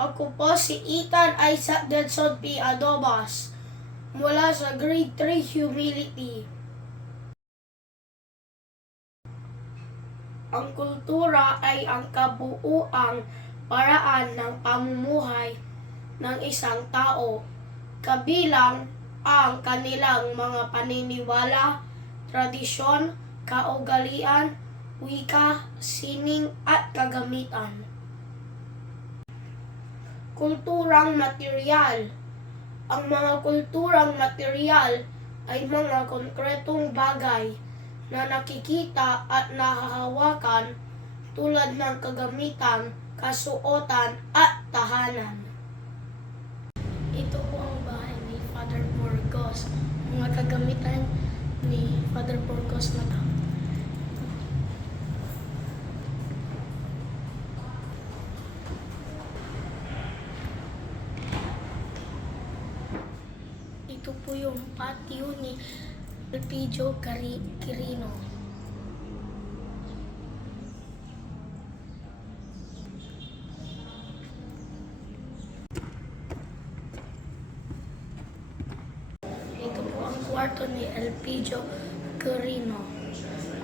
Ako po si Ethan Isaac Denson P. Adobas mula sa Grade 3 Humility. Ang kultura ay ang kabuuang paraan ng pamumuhay ng isang tao, kabilang ang kanilang mga paniniwala, tradisyon, kaugalian, wika, sining at kagamitan. Kulturang materyal. Ang mga kulturang materyal ay mga konkretong bagay na nakikita at nahahawakan tulad ng kagamitan, kasuotan at tahanan. Ito po ang bahay ni Father Burgos. Mga kagamitan ni Father Burgos na ito. Ito po yung patio ni Elpidio Quirino. Ito po ang kwarto ni Elpidio Quirino.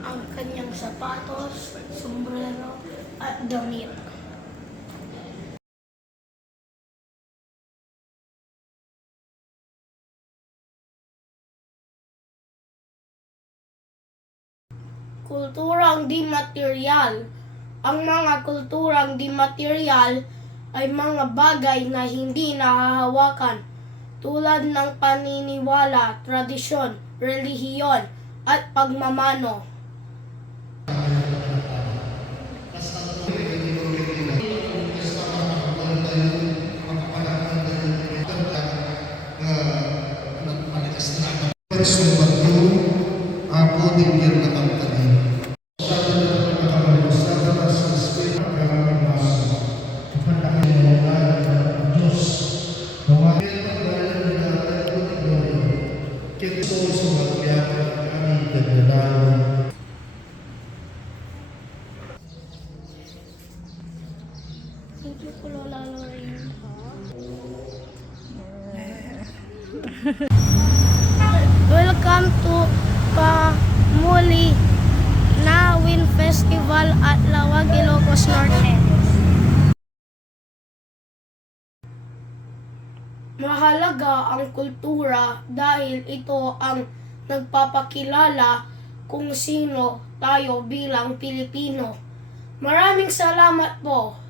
Ang kanyang sapatos, sombrero at damit. Kulturang di material. Ang mga kulturang di material ay mga bagay na hindi nahahawakan tulad ng paniniwala, tradisyon, relihiyon at pagmamano. Thank you po, Lola Lorraine. Welcome to Pamuli na Wind Festival at Lawag, Ilocos Norte. Mahalaga ang kultura dahil ito ang nagpapakilala kung sino tayo bilang Pilipino. Maraming salamat po.